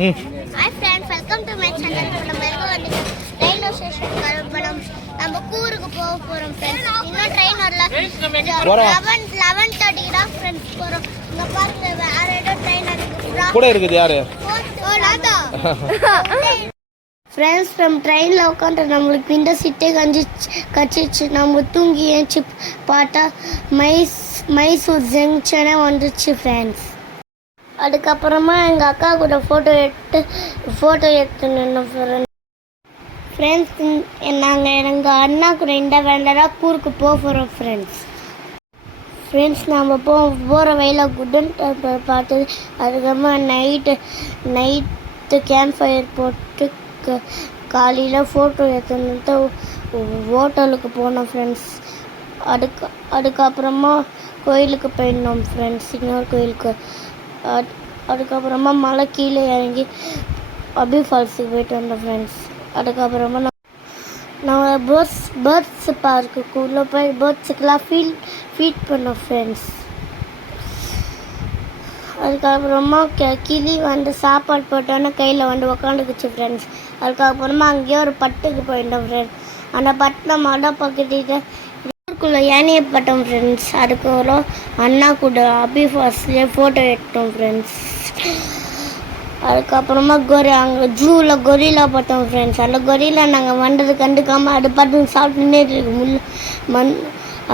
Hi friends, welcome to my channel. நம்ம எங்கே வந்து ரயில்வே ஸ்டேஷன் கிளம்பணும். நம்ம ஊருக்கு போக போகிறோம் ஃப்ரெண்ட்ஸ். இன்னும் ட்ரெயின் வரல. 11:30 தான் ஃப்ரெண்ட்ஸ் போகிறோம். இங்கே பாருங்க, வேற ஏதோ ட்ரெயின் கூட இருக்குது. யாரு? ஃப்ரெண்ட்ஸ், நம்ம ட்ரெயினில் உட்காந்து நம்மளுக்கு இந்த சீட்டே கச்சிச்சு. நம்ம தூங்கி ஏஞ்சி பார்த்தா மைசூர் ஜங்ஷனே வந்துச்சு ஃப்ரெண்ட்ஸ். அதுக்கப்புறமா எங்கள் அக்கா கூட ஃபோட்டோ எடுத்து நின்னோம் ஃப்ரெண்ட்ஸ். நாங்கள் எங்கள் அண்ணா கூட இந்த வேண்டராக ஊருக்கு போக போகிறோம் ஃப்ரெண்ட்ஸ். நம்ம போகிற வழியில் குட்டன் டெம்பிள் பார்த்தது. அதுக்கப்புறமா நைட்டு கேம்ப் ஃபயர் போட்டு காலையில் ஃபோட்டோ எடுத்துட்டு ஹோட்டலுக்கு போனோம் ஃப்ரெண்ட்ஸ். அதுக்கப்புறமா கோயிலுக்கு போயிருந்தோம் ஃப்ரெண்ட்ஸ், இன்னொரு கோயிலுக்கு. அதுக்கப்புறமா மலை கீழே இறங்கி அபி ஃபால்ஸுக்கு போயிட்டு வந்தோம் ஃப்ரெண்ட்ஸ். அதுக்கப்புறமா நம்ம பேர்ட்ஸ் பார்க்குள்ளே போய் பேர்ட்ஸுக்கெல்லாம் ஃபீட் பண்ணோம் ஃப்ரெண்ட்ஸ். அதுக்கப்புறமா கிளி வந்து சாப்பாடு போட்டோன்னே கையில் வந்து உக்காந்துக்குச்சு ஃப்ரெண்ட்ஸ். அதுக்கப்புறமா அங்கேயே ஒரு பட்டுக்கு போயிட்டோம் ஃப்ரெண்ட்ஸ். அந்த பட்டில் மழை பக்கத்திட்டு ஊருக்குள்ளே ஏனைய பட்டோம் ஃப்ரெண்ட்ஸ். அதுக்கப்புறம் அண்ணா கூட அபி ஃபால்ஸ்லேயே ஃபோட்டோ எடுத்தோம் ஃப்ரெண்ட்ஸ். அதுக்கப்புறமா அங்கே ஜூவில் கொரிலா பார்த்தோம் ஃப்ரெண்ட்ஸ். அந்த கொரிலா நாங்கள் வந்தது கண்டுக்காமல் அது பாட்டுன்னு சாப்பிட்டுன்னே இருக்கு.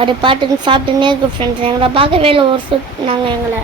அது பாட்டுன்னு சாப்பிட்டுன்னே இருக்கு ஃப்ரெண்ட்ஸ். எங்களை பார்க்கவே இல்லை ஒரு நாங்கள் எங்களை